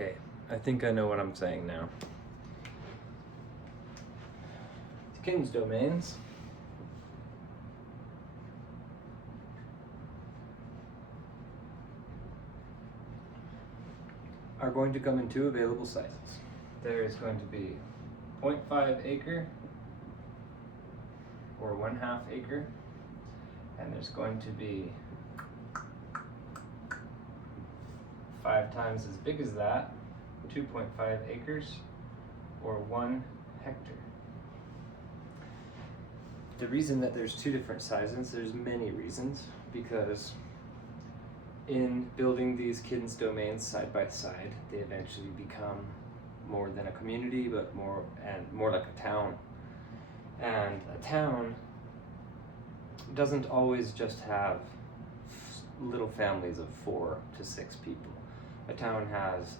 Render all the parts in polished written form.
Okay, I think I know what I'm saying now. King's domains are going to come in two available sizes. There is going to be 0.5 acre or 1/2 acre, and there's going to be 5 times as big as that, 2.5 acres or 1 hectare. The reason that there's two different sizes, there's many reasons, because in building these kids' domains side by side, they eventually become more than a community, but more like a town. And a town doesn't always just have little families of 4 to 6 people. A town has,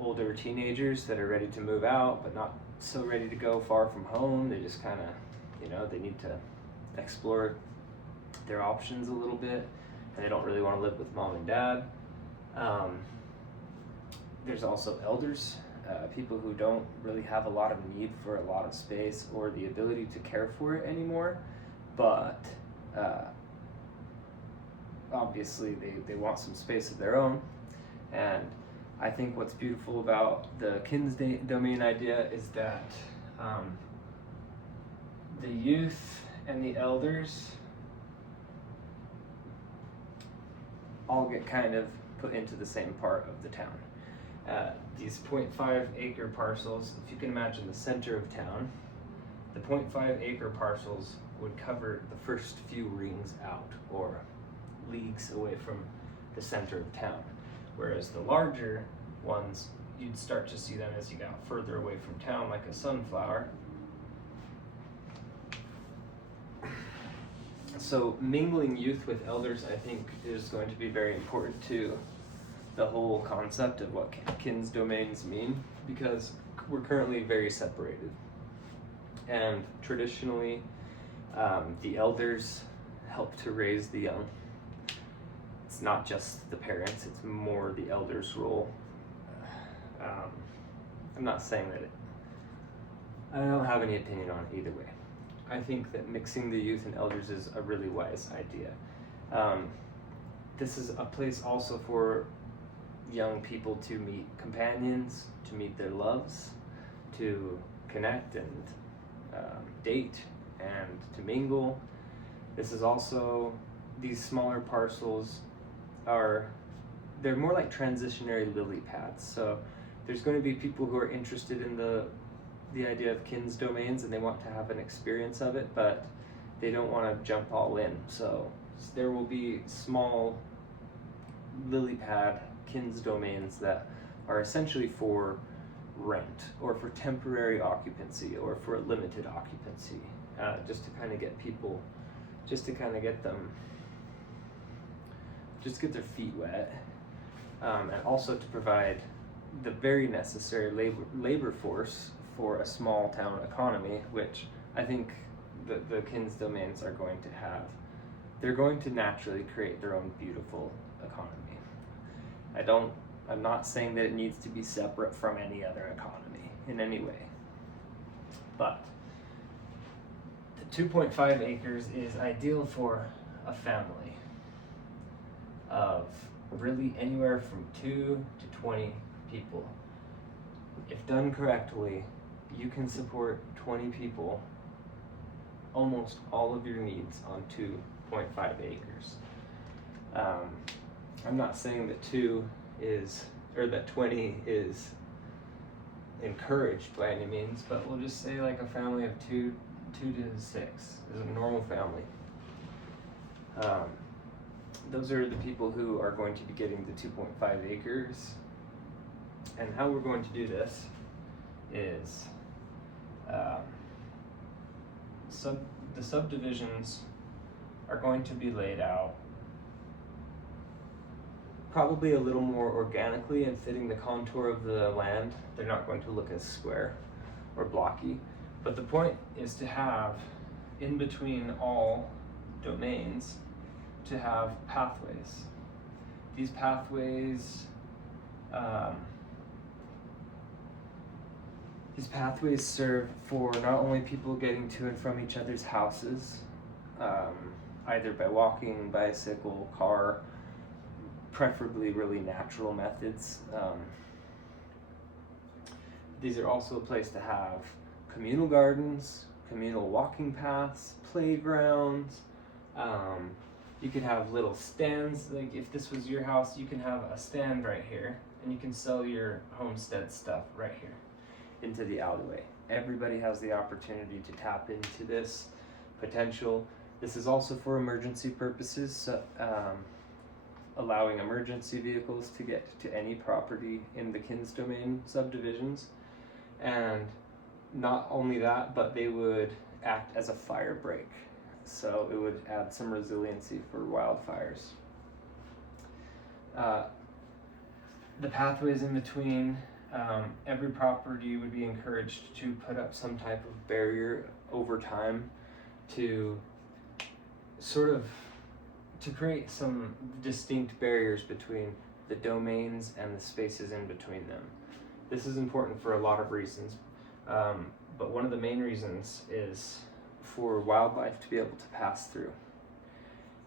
older teenagers that are ready to move out, but not so ready to go far from home. They just kind of, they need to explore their options a little bit, and they don't really want to live with mom and dad. There's also elders, people who don't really have a lot of need for a lot of space or the ability to care for it anymore, but obviously they want some space of their own. And I think what's beautiful about the Kin's domain idea is that the youth and the elders all get kind of put into the same part of the town. These 0.5 acre parcels, if you can imagine the center of town, the 0.5 acre parcels would cover the first few rings out, or leagues away from the center of town. Whereas the larger ones, you'd start to see them as you got further away from town, like a sunflower. So mingling youth with elders, I think, is going to be very important to the whole concept of what Kin's domains mean, because we're currently very separated. And traditionally, the elders help to raise the young. It's not just the parents, it's more the elders' role. I'm not saying that I don't have any opinion on it either way. I think that mixing the youth and elders is a really wise idea. This is a place also for young people to meet companions, to meet their loves, to connect and date and to mingle. This is also, these smaller parcels they're more like transitionary lily pads. So there's going to be people who are interested in the idea of Kin's domains and they want to have an experience of it, but they don't want to jump all in. So there will be small lily pad Kin's domains that are essentially for rent or for temporary occupancy or for limited occupancy, just to kind of get people, just to kind of get them, just get their feet wet, and also to provide the very necessary labor force for a small town economy, which I think the Kin's domains are going to have. They're going to naturally create their own beautiful economy. I'm not saying that it needs to be separate from any other economy in any way, but the 2.5 acres is ideal for a family of really anywhere from 2 to 20 people. If done correctly, you can support 20 people, almost all of your needs on 2.5 acres. I'm not saying that 20 is encouraged by any means, but we'll just say like a family of 2 to 6 is a normal family. Those are the people who are going to be getting the 2.5 acres. And how we're going to do this is the subdivisions are going to be laid out probably a little more organically and fitting the contour of the land. They're not going to look as square or blocky, but the point is to have, in between all domains, to have pathways. These pathways These pathways serve for not only people getting to and from each other's houses, either by walking, bicycle, car, preferably really natural methods. These are also a place to have communal gardens, communal walking paths, playgrounds. You could have little stands. Like if this was your house, you can have a stand right here, and you can sell your homestead stuff right here into the alleyway. Everybody has the opportunity to tap into this potential. This is also for emergency purposes, so, allowing emergency vehicles to get to any property in the Kins Domain subdivisions. And not only that, but they would act as a fire break. So it would add some resiliency for wildfires. The pathways in between, every property would be encouraged to put up some type of barrier over time to to create some distinct barriers between the domains and the spaces in between them. This is important for a lot of reasons, but one of the main reasons is for wildlife to be able to pass through.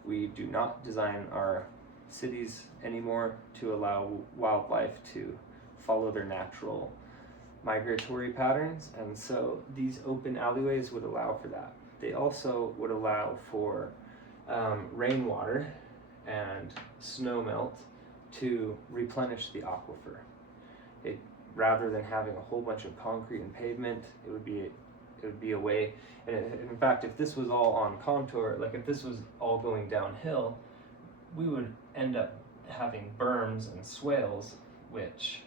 We do not design our cities anymore to allow wildlife to follow their natural migratory patterns, and so these open alleyways would allow for that. They also would allow for rainwater and snow melt to replenish the aquifer. Rather than having a whole bunch of concrete and pavement, it would be a way. And in fact, if this was all on contour, like if this was all going downhill, we would end up having berms and swales, which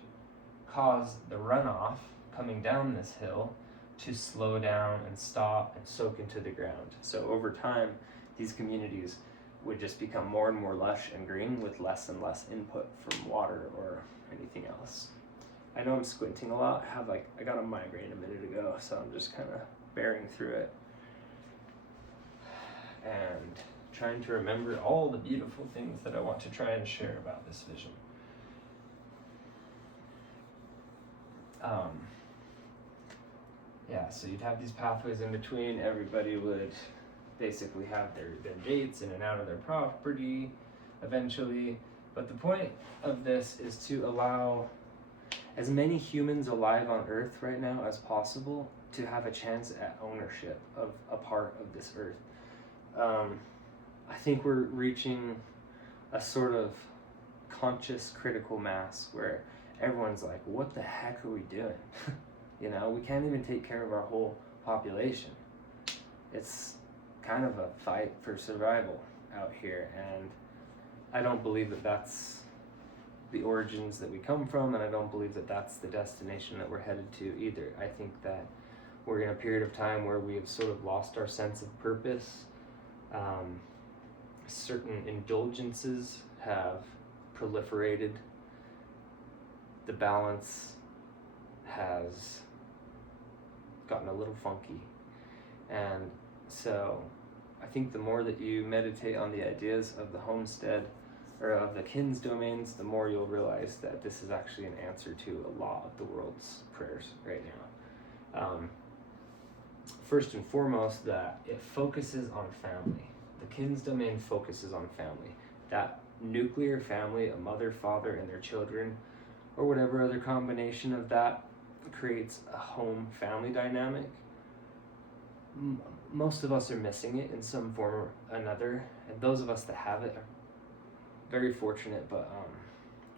cause the runoff coming down this hill to slow down and stop and soak into the ground. So over time, these communities would just become more and more lush and green with less and less input from water or anything else. I know I'm squinting a lot. I got a migraine a minute ago, so I'm just kind of bearing through it and trying to remember all the beautiful things that I want to try and share about this vision. So you'd have these pathways in between. Everybody would basically have their gates in and out of their property eventually. But the point of this is to allow as many humans alive on Earth right now as possible to have a chance at ownership of a part of this Earth. I think we're reaching a sort of conscious critical mass where everyone's like, what the heck are we doing? We can't even take care of our whole population. It's kind of a fight for survival out here, and I don't believe that that's the origins that we come from, and I don't believe that that's the destination that we're headed to either. I think that we're in a period of time where we have sort of lost our sense of purpose. Certain indulgences have proliferated. The balance has gotten a little funky. And so I think the more that you meditate on the ideas of the homestead or of the Kins domains, the more you'll realize that this is actually an answer to a lot of the world's prayers right now. First and foremost, that it focuses on family. The Kins domain focuses on family. That nuclear family, a mother, father, and their children, or whatever other combination of that creates a home family dynamic. Most of us are missing it in some form or another, and those of us that have it are very fortunate, but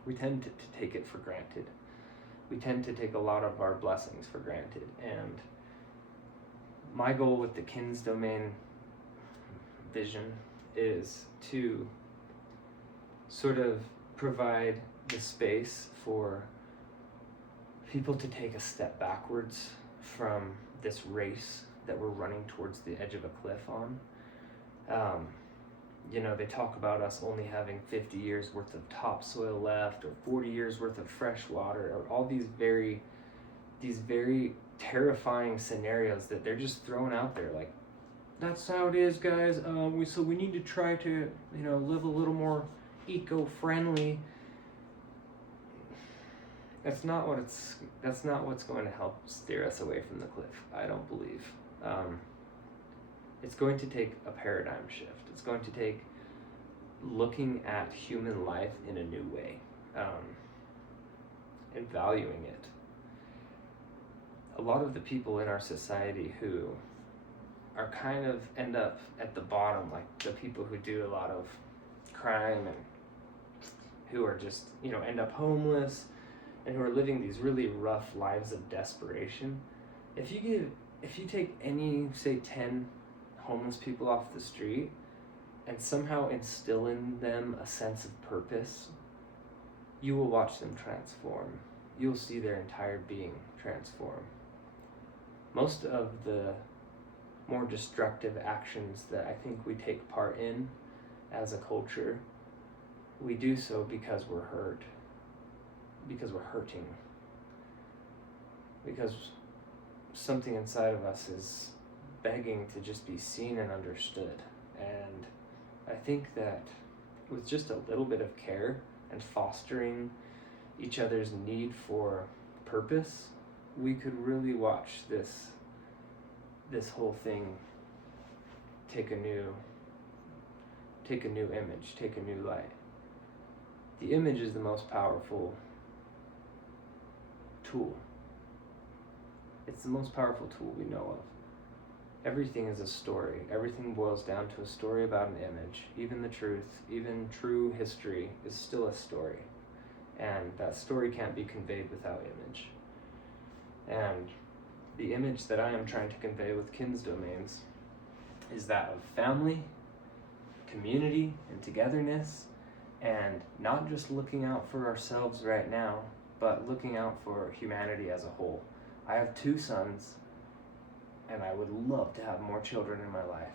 we tend to take it for granted. We tend to take a lot of our blessings for granted, and my goal with the Kins domain vision is to sort of provide the space for people to take a step backwards from this race that we're running towards the edge of a cliff on. They talk about us only having 50 years worth of topsoil left, or 40 years worth of fresh water, or all these very terrifying scenarios that they're just throwing out there. Like, that's how it is, guys. So we need to try to, live a little more eco-friendly. that's not what's going to help steer us away from the cliff, I don't believe. It's going to take a paradigm shift. It's going to take looking at human life in a new way, and valuing it. A lot of the people in our society who are kind of end up at the bottom, like the people who do a lot of crime and who are just, end up homeless and who are living these really rough lives of desperation. If you take any, say, 10 homeless people off the street and somehow instill in them a sense of purpose, you will watch them transform. You'll see their entire being transform. Most of the more destructive actions that I think we take part in as a culture, we do so because we're hurt, because we're hurting, because something inside of us is begging to just be seen and understood. And I think that with just a little bit of care and fostering each other's need for purpose, we could really watch this whole thing take a new image, take a new light. The image is the most powerful tool. It's the most powerful tool we know of. Everything is a story. Everything boils down to a story about an image. Even the truth, even true history is still a story. And that story can't be conveyed without image. And the image that I am trying to convey with Kin's domains is that of family, community, and togetherness, and not just looking out for ourselves right now, but looking out for humanity as a whole. I have 2 sons, and I would love to have more children in my life,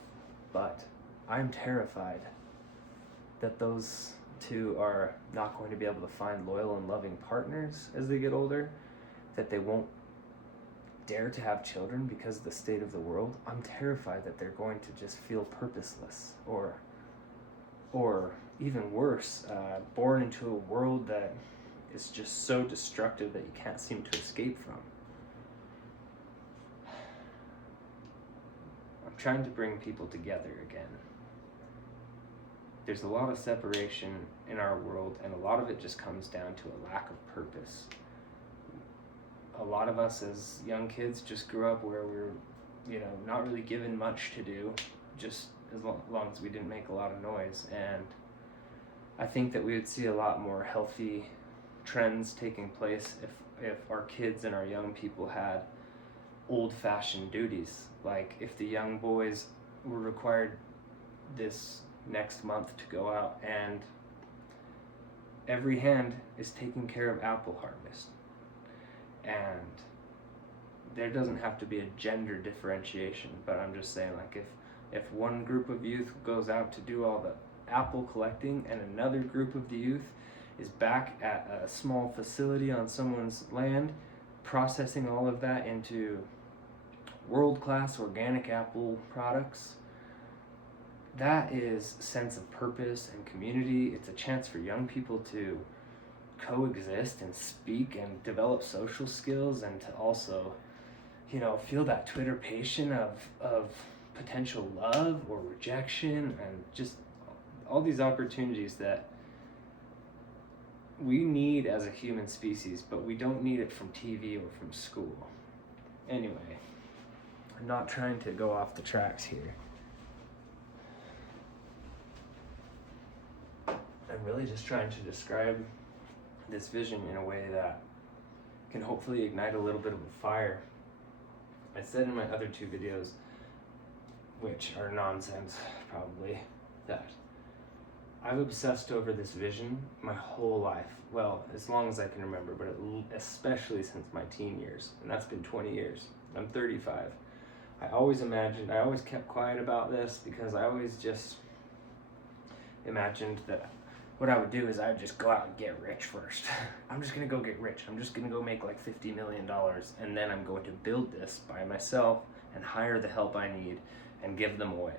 but I'm terrified that those 2 are not going to be able to find loyal and loving partners as they get older, that they won't dare to have children because of the state of the world. I'm terrified that they're going to just feel purposeless, or even worse, born into a world that is just so destructive that you can't seem to escape from. I'm trying to bring people together again. There's a lot of separation in our world, and a lot of it just comes down to a lack of purpose. A lot of us as young kids just grew up where we were, not really given much to do, just as long as we didn't make a lot of noise. And I think that we would see a lot more healthy trends taking place if our kids and our young people had old-fashioned duties. Like if the young boys were required this next month to go out and every hand is taking care of apple harvest. And there doesn't have to be a gender differentiation, but I'm just saying, like, if one group of youth goes out to do all the apple collecting and another group of the youth is back at a small facility on someone's land processing all of that into world-class organic apple products, that is sense of purpose and community. It's a chance for young people to coexist and speak and develop social skills, and to also, feel that Twitter passion of potential love or rejection, and just all these opportunities that we need as a human species, but we don't need it from TV or from school. Anyway, I'm not trying to go off the tracks here. I'm really just trying to describe this vision in a way that can hopefully ignite a little bit of a fire. I said in my other 2 videos, which are nonsense probably, that I've obsessed over this vision my whole life. Well, as long as I can remember, but especially since my teen years, and that's been 20 years. I'm 35. I always kept quiet about this because I always just imagined that what I would do is I would just go out and get rich first. I'm just going to go get rich. I'm just going to go make like $50 million, and then I'm going to build this by myself and hire the help I need and give them away.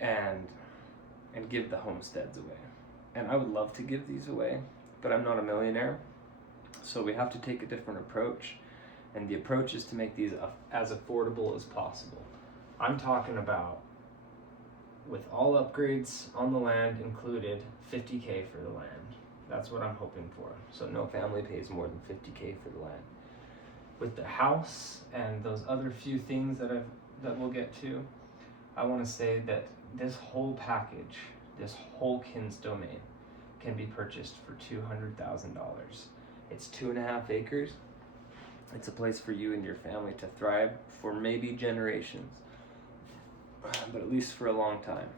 And give the homesteads away. And I would love to give these away, but I'm not a millionaire. So we have to take a different approach, and the approach is to make these as affordable as possible. I'm talking about, with all upgrades on the land included, $50K for the land. That's what I'm hoping for. So no family pays more than $50K for the land. With the house and those other few things that we'll get to, I want to say that this whole package, this whole Kins domain, can be purchased for $200,000. It's 2.5 acres. It's a place for you and your family to thrive for maybe generations, but at least for a long time.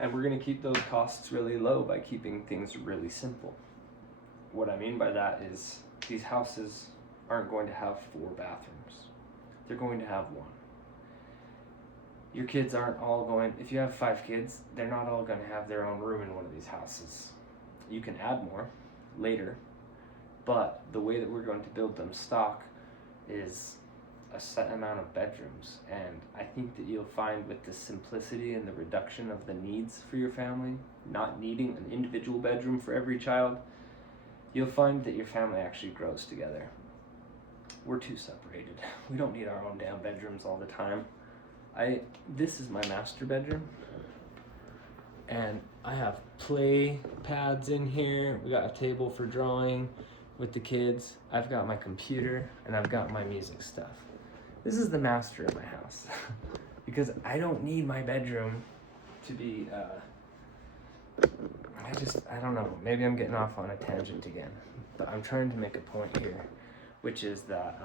And we're going to keep those costs really low by keeping things really simple. What I mean by that is these houses aren't going to have 4 bathrooms. They're going to have 1. Your kids aren't all going, if you have 5 kids, they're not all going to have their own room in one of these houses. You can add more later, but the way that we're going to build them stock is a set amount of bedrooms. And I think that you'll find with the simplicity and the reduction of the needs for your family, not needing an individual bedroom for every child, you'll find that your family actually grows together. We're too separated. We don't need our own damn bedrooms all the time. This is my master bedroom, and I have play pads in here. We got a table for drawing with the kids. I've got my computer, and I've got my music stuff. This is the master of my house because I don't need my bedroom to be, I don't know, maybe I'm getting off on a tangent again, but I'm trying to make a point here, which is that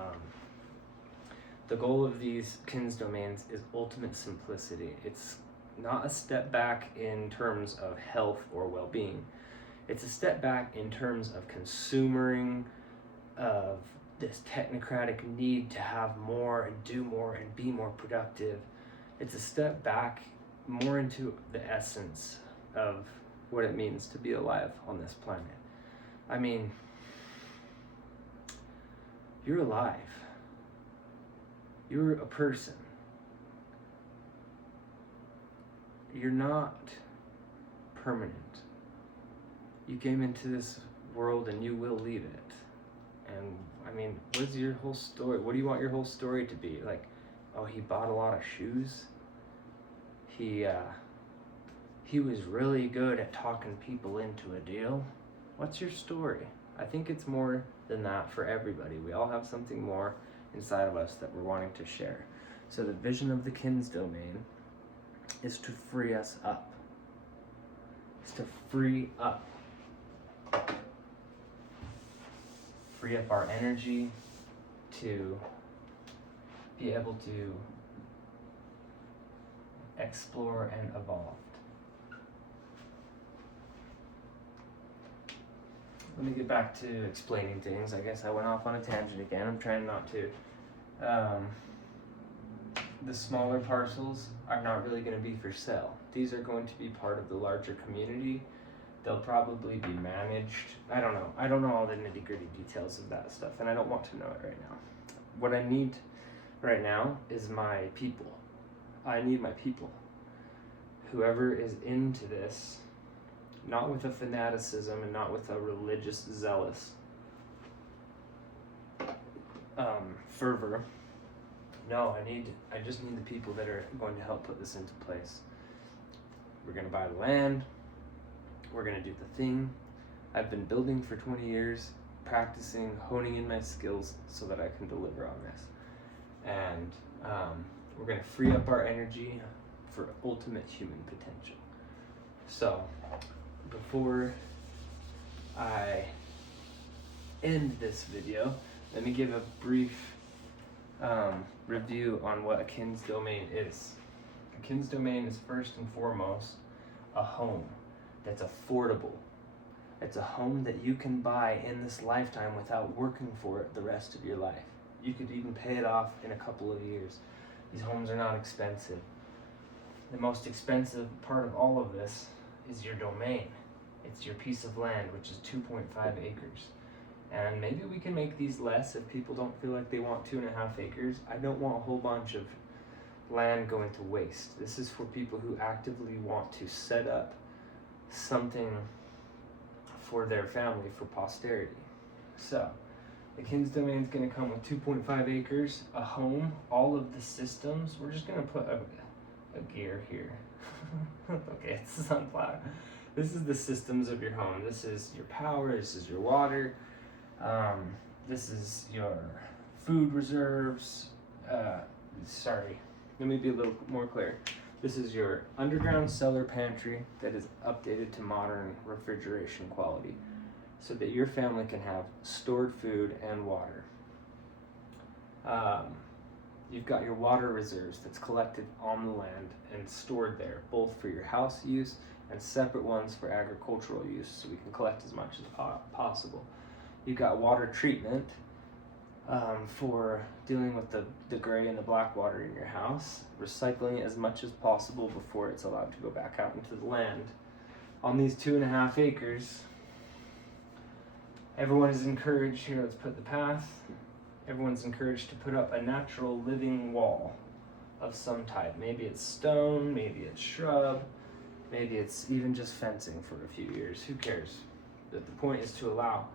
the goal of these Kins domains is ultimate simplicity. It's not a step back in terms of health or well-being. It's a step back in terms of consumering, of this technocratic need to have more and do more and be more productive. It's a step back more into the essence of what it means to be alive on this planet. I mean, you're alive. You're a person. You're not permanent. You came into this world and you will leave it. And I mean, what's your whole story? What do you want your whole story to be? Like, oh, he bought a lot of shoes. He was really good at talking people into a deal. What's your story? I think it's more than that for everybody. We all have something more inside of us that we're wanting to share. So the vision of the Kins domain is to free us up. It's to free up. Free up our energy to be able to explore and evolve. Let me get back to explaining things. I guess I went off on a tangent again. I'm trying not to. The smaller parcels are not really going to be for sale. These are going to be part of the larger community. They'll probably be managed. I don't know. I don't know all the nitty-gritty details of that stuff, and I don't want to know it right now. What I need right now is my people. I need my people. Whoever is into this, not with a fanaticism and not with a religious zealous fervor. No, I just need the people that are going to help put this into place. We're going to buy the land. We're going to do the thing. I've been building for 20 years, practicing, honing in my skills so that I can deliver on this. And we're going to free up our energy for ultimate human potential. So, before I end this video, let me give a brief review on what a Kins domain is. A Kins domain is first and foremost a home that's affordable. It's a home that you can buy in this lifetime without working for it the rest of your life. You could even pay it off in a couple of years. These homes are not expensive. The most expensive part of all of this is your domain. It's your piece of land, which is 2.5 acres. And maybe we can make these less if people don't feel like they want 2.5 acres. I don't want a whole bunch of land going to waste. This is for people who actively want to set up something for their family, for posterity. So, The King's Domain is going to come with 2.5 acres, a home, all of the systems. We're just going to put a gear here. Okay, it's a sunflower. This is the systems of your home. This is your power, this is your water, this is your food reserves. Sorry, let me be a little more clear. This is your underground cellar pantry that is updated to modern refrigeration quality so that your family can have stored food and water. You've got your water reserves that's collected on the land and stored there, both for your house use and separate ones for agricultural use, so we can collect as much as possible. You've got water treatment for dealing with the gray and the black water in your house, recycling it as much as possible before it's allowed to go back out into the land. On these 2.5 acres, everyone is encouraged, here let's put the path, everyone's encouraged to put up a natural living wall of some type. Maybe it's stone, maybe it's shrub, maybe it's even just fencing for a few years, who cares? But the point is to allow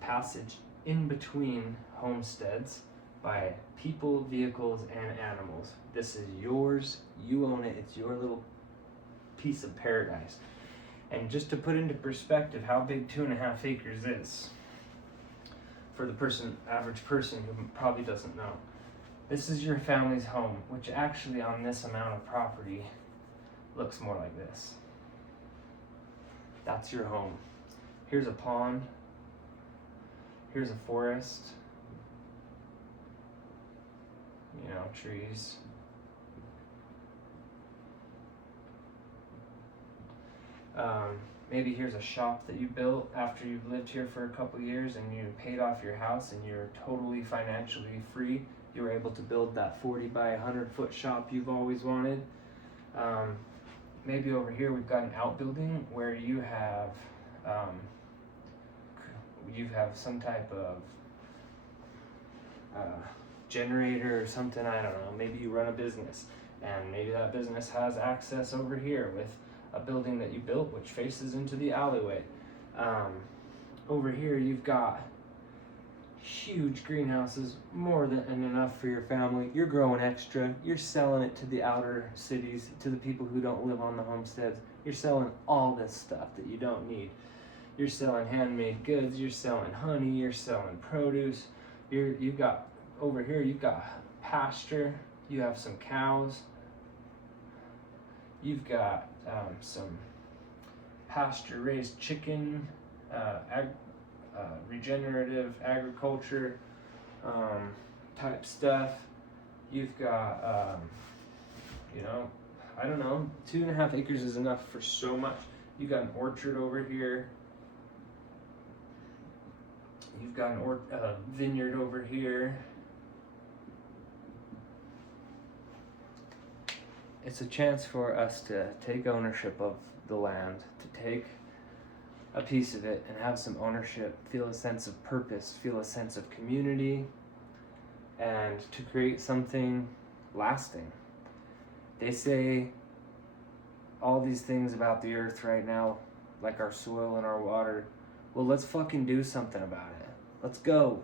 passage in between homesteads by people, vehicles, and animals. This is yours, you own it, it's your little piece of paradise. And just to put into perspective how big 2.5 acres is, for the average person who probably doesn't know, this is your family's home, which actually on this amount of property looks more like this. That's your home. Here's a pond. Here's a forest. You know, trees. Maybe here's a shop that you built after you've lived here for a couple years and you paid off your house and you're totally financially free. You were able to build that 40 by 100 foot shop you've always wanted. Maybe over here we've got an outbuilding where you have some type of generator or something, I don't know. Maybe you run a business and maybe that business has access over here with a building that you built which faces into the alleyway. Over here you've got huge greenhouses, more than enough for your family. You're growing extra, you're selling it to the outer cities, to the people who don't live on the homesteads. You're selling all this stuff that you don't need. You're selling handmade goods, you're selling honey, you're selling produce. You've got over here, you've got pasture, you have some cows, you've got some pasture raised chicken, regenerative agriculture type stuff. You've got I don't know, 2.5 acres is enough for so much. You've got an orchard over here. You've got a vineyard over here. It's a chance for us to take ownership of the land, to take a piece of it and have some ownership, feel a sense of purpose, feel a sense of community, and to create something lasting. They say all these things about the earth right now, like our soil and our water. Well, let's fucking do something about it. Let's go.